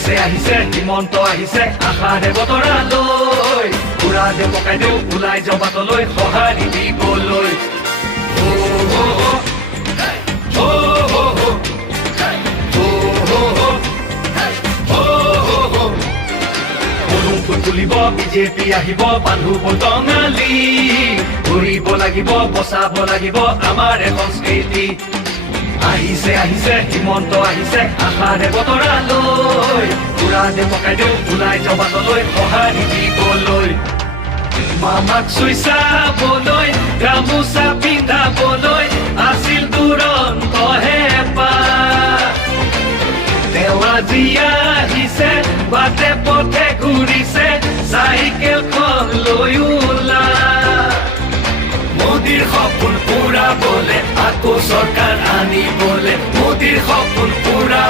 আহিছে আহিছে হিমন্ত আহিছে আশাৰে বতৰা লৈ উৰা দে পকাই দেও ওলাই যাওঁ বাটলৈ সঁহাৰি দিবলৈ তুলিব বিজেপি আহিব বান্ধু বটঙালী ঘূৰিব লাগিব বচাব লাগিব আমাৰ সংস্কৃতি আহিছে আহিছে হিমন্ত আহিছে আশাৰে বতৰা লৈ উৰা দে পকাই দেও ওলাই যাওঁ বাটলৈ সঁহাৰি দিবলৈ মামাক চুই চাবলৈ গামোচা পিন্ধাবলৈ আছিল দুৰন্ত হেঁপাহ তেওঁ আজি আহিছে বাটে পথে ঘূৰিছে চাইকেলখন লৈ ওলা মোদীৰ সপোন পুৰাবলে আকৌ চৰকাৰ আনিবলে মোদীৰ সপোন পুৰা